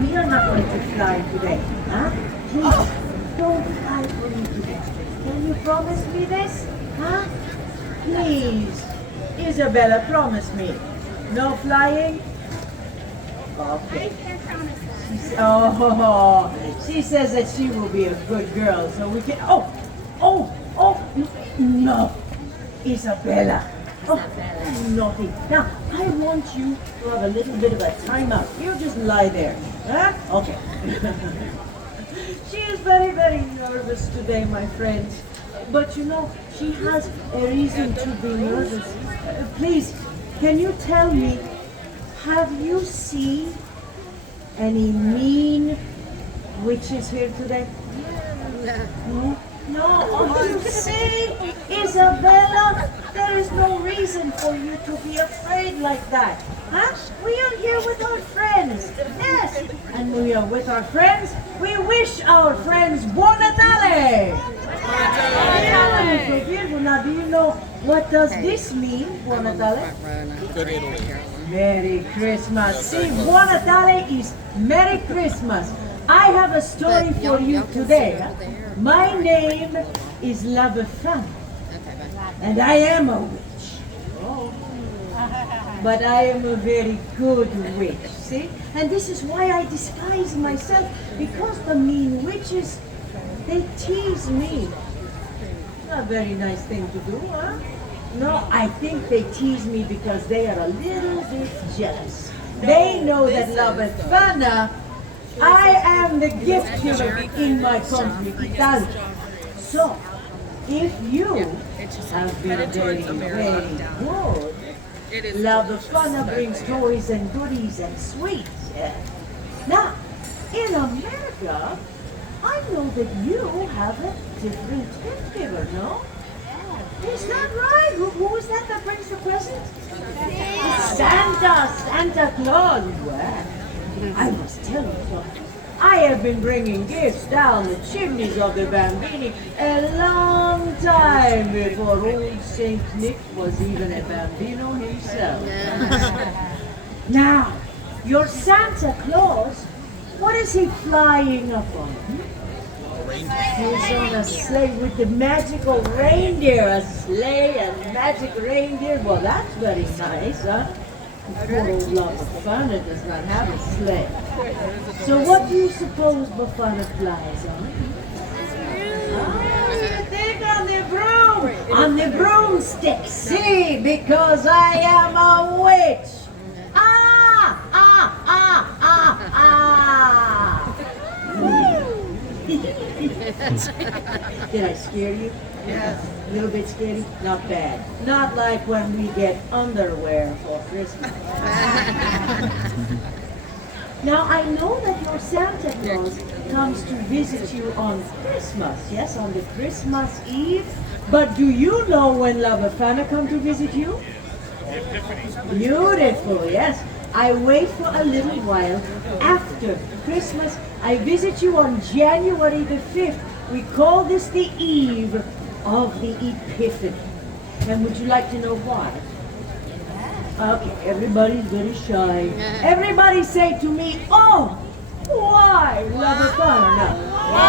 we are not going to fly today, huh? Please, don't fly for me today. Can you promise me this, huh? Please, Isabella, promise me. No flying? Okay. She says that she will be a good girl, so we can. No, Isabella. Oh, naughty. Now, I want you to have a little bit of a timeout. You just lie there. Huh? Okay. She is very, very nervous today, my friends. But you know, she has a reason to be nervous. Please, can you tell me, have you seen any mean witches here today? No? No, you see, Isabella, there is no reason for you to be afraid like that. Huh? We are here with our friends. Yes. And we are with our friends. We wish our friends Buon Natale. Now, do you know what does this mean, Buon Natale? Good Italy. Merry Christmas. See, Buon Natale is Merry Christmas. I have a story for you today. My name is La Befana, and I am a witch. But I am a very good witch, see? And this is why I disguise myself, because the mean witches, they tease me. Not a very nice thing to do, huh? No, I think they tease me because they are a little bit jealous. They know that La Befana, I am the gift giver in my country, Italy. So, if you have been very, very good, La Befana brings toys and goodies and sweets. Yeah. Now, in America, I know that you have a different gift giver, no? Is that right? Who is that brings the presents? Santa Claus. Well, I must tell you something. I have been bringing gifts down the chimneys of the Bambini a long time before old Saint Nick was even a Bambino himself. Now, your Santa Claus, what is he flying up on? He's on a sleigh with the magical reindeer. A sleigh and magic reindeer. Well, that's very nice, huh? Poor old La Befana does not have a sleigh. So what do you suppose Befana flies on? I think on the broom. On the broomstick. See, because I am a witch. Did I scare you? Yes. A little bit scary? Not bad. Not like when we get underwear for Christmas. Now, I know that your Santa Claus comes to visit you on Christmas, yes, on the Christmas Eve. But do you know when La Befana come to visit you? Beautiful, yes. I wait for a little while after Christmas. I visit you on January the 5th. We call this the Eve of the Epiphany. And would you like to know why? Okay, everybody's very shy. Everybody say to me, oh, why? La Befana. No.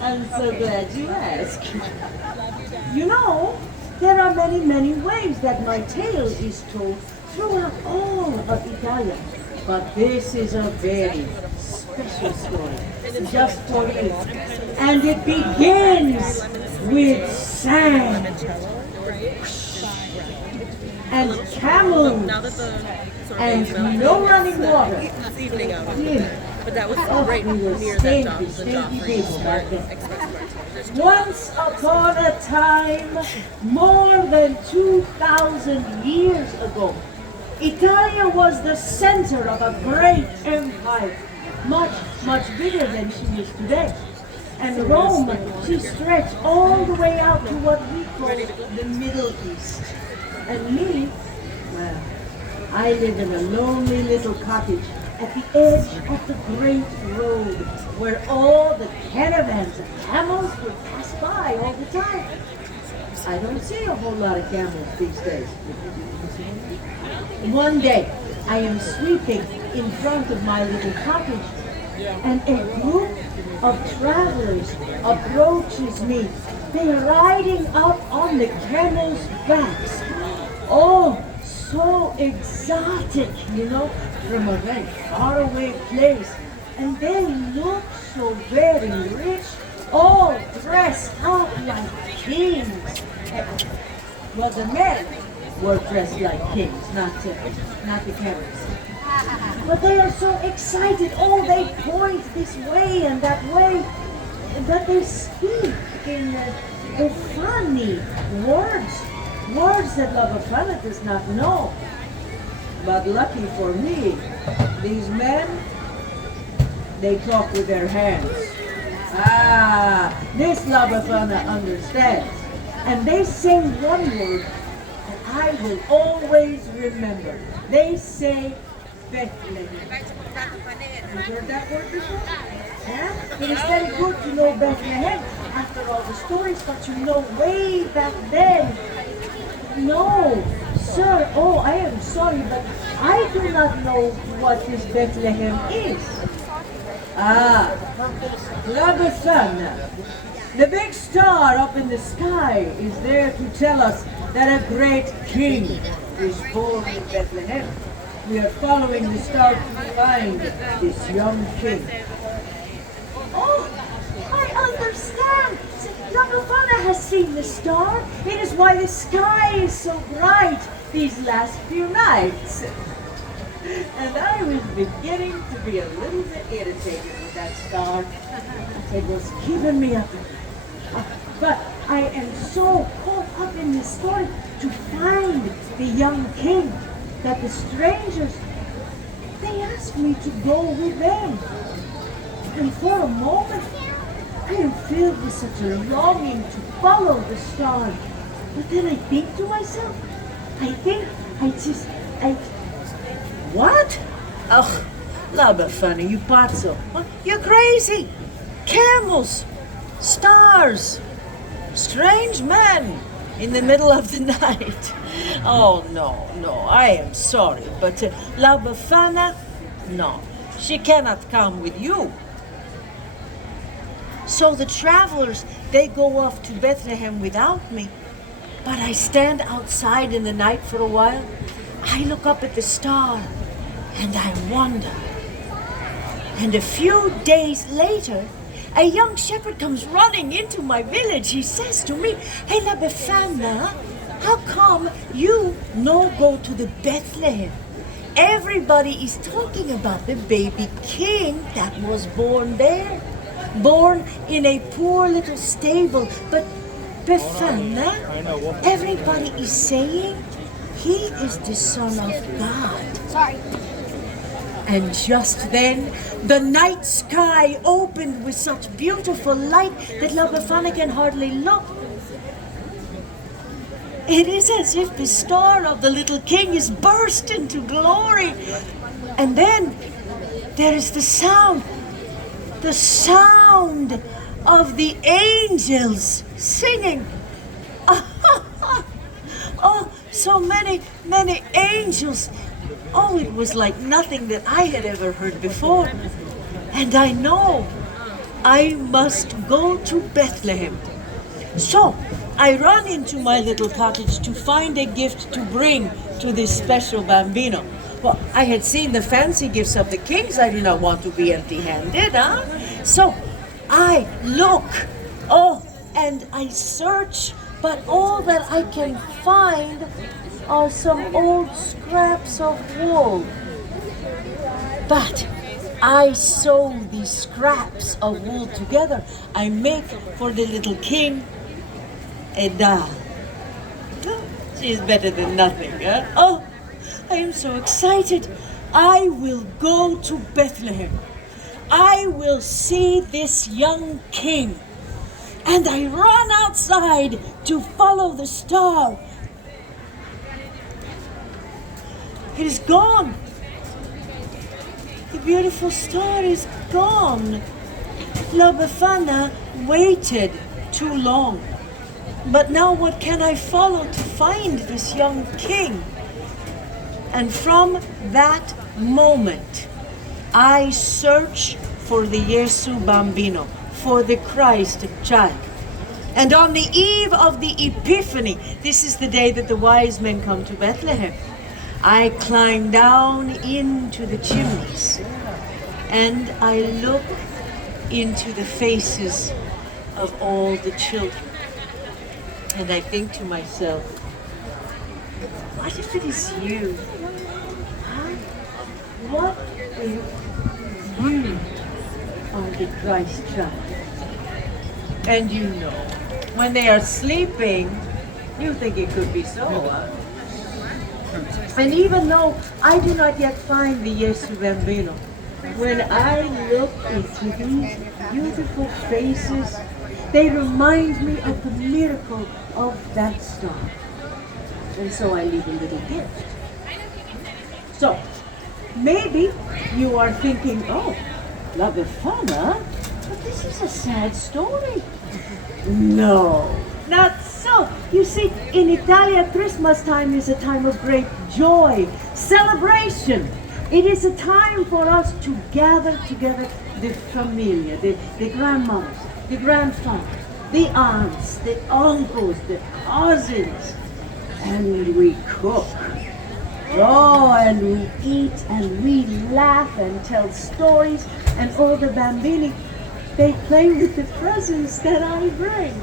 I'm so glad you asked. You know, there are many, many ways that my tale is told throughout all of Italy. But this is a very special story, just for you. And it begins with sand and camels and no running water. But that was so great near that job. Once upon a time, more than 2,000 years ago, Italia was the center of a great empire, much, much bigger than she is today. And Rome, she stretched all the way out to what we call the Middle East. And me, well, I live in a lonely little cottage at the edge of the great road, where all the caravans of camels would pass by all the time. I don't see a whole lot of camels these days. One day, I am sweeping in front of my little cottage, and a group of travelers approaches me. They are riding up on the camels' backs. Oh, so exotic, from a very faraway place. And they look so very rich, all dressed up like kings. Well, the men were dressed like kings, not the camels. But they are so excited. Oh, they point this way and that way. But they speak in Befana words that Befana does not know. But lucky for me, these men, they talk with their hands. This Befana understands. And they say one word that I will always remember. They say Bethlehem. You heard that word before? Yeah? It is very good to know Bethlehem after all the stories, but way back then. No, sir, I am sorry, but I do not know what this Bethlehem is. Befana. The big star up in the sky is there to tell us that a great king is born in Bethlehem. We are following the star to find this young king. Oh, I understand. Befana has seen the star. It is why the sky is so bright these last few nights. And I was beginning to be a little bit irritated with that star. It was keeping me up. But I am so caught up in this story to find the young king that the strangers, they asked me to go with them. And for a moment, I am filled with such a longing to follow the star. But then I think to myself, what? Oh, Befana, you pazzo. You're crazy. Camels, stars, strange men in the middle of the night. Oh, no, I am sorry, but Befana, no, she cannot come with you. So the travelers, they go off to Bethlehem without me. But I stand outside in the night for a while. I look up at the star and I wonder. And a few days later, a young shepherd comes running into my village. He says to me, "Hey, Befana, how come you no go to the Bethlehem? Everybody is talking about the baby king that was born there. Born in a poor little stable. But Befana, everybody is saying he is the Son of God." Sorry. And just then, the night sky opened with such beautiful light that Befana can hardly look. It is as if the star of the little king is burst into glory. And then there is the sound of the angels singing. Oh, so many angels. Oh, it was like nothing that I had ever heard before. And I know I must go to Bethlehem. So I run into my little cottage to find a gift to bring to this special bambino. Well, I had seen the fancy gifts of the kings. I did not want to be empty-handed, So I look, and I search, but all that I can find are some old scraps of wool. But I sew these scraps of wool together. I make for the little king a doll. She is better than nothing, huh? Oh, I am so excited. I will go to Bethlehem. I will see this young king. And I run outside to follow the star. It is gone. The beautiful star is gone. Befana waited too long. But now what can I follow to find this young king? And from that moment, I search for the Gesù Bambino, for the Christ child. And on the eve of the Epiphany, this is the day that the wise men come to Bethlehem, I climb down into the chimneys and I look into the faces of all the children. And I think to myself, what if it is you? Huh? What if you are the Christ child? And you know, when they are sleeping, you think it could be so, huh? And even though I do not yet find the Gesù Bambino, when I look into these beautiful faces, they remind me of the miracle of that star. And so I leave a little gift. So, maybe you are thinking, oh, La Befana, but this is a sad story. No, not so. You see, in Italia, Christmas time is a time of great joy, celebration. It is a time for us to gather together the familia, the grandmothers, the grandfathers, the aunts, the uncles, the cousins, and we cook. Oh, and we eat and we laugh and tell stories, and all the bambini, they play with the presents that I bring.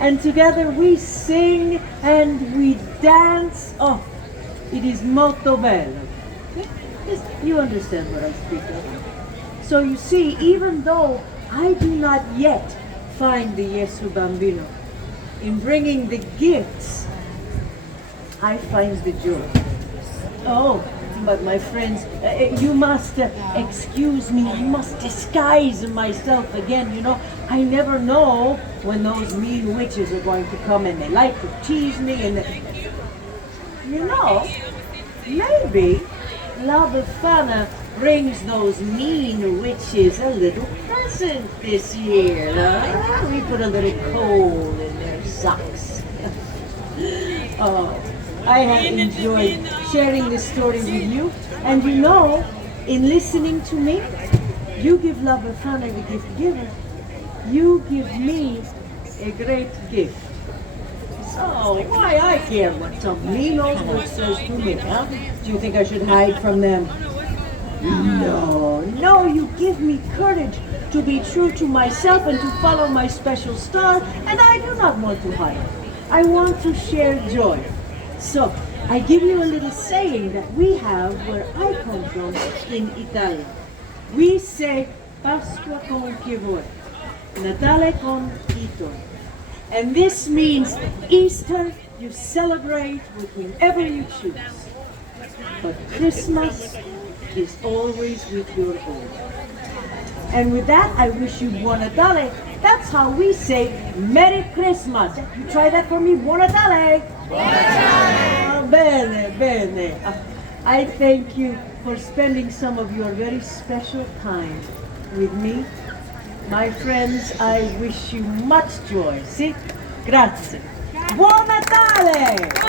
And together we sing and we dance. Oh, it is molto bello. Yes, you understand what I speak of. So you see, even though I do not yet find the Gesù Bambino, in bringing the gifts, I find the joy. Oh, but my friends, you must excuse me. I must disguise myself again. You know, I never know when those mean witches are going to come, and they like to tease me. And you know, maybe La Befana brings those mean witches a little present this year. We put a little coal in their socks. Oh, I have enjoyed sharing this story with you. And you know, in listening to me, you give La Befana, the gift giver. You give me a great gift. So why I care what some mean old witch says to me, huh? Do you think I should hide from them? No, you give me courage to be true to myself and to follow my special star, and I do not want to hide. I want to share joy. So, I give you a little saying that we have where I come from in Italy. We say, Pasqua con chi vuoi, Natale con chi toi. And this means Easter you celebrate with whomever you choose. But Christmas is always with your own. And with that, I wish you Buon Natale. That's how we say Merry Christmas. You try that for me, Buon Natale. Buon Natale. Bene, bene. I thank you for spending some of your very special time with me. My friends, I wish you much joy. See? Grazie. Buon Natale!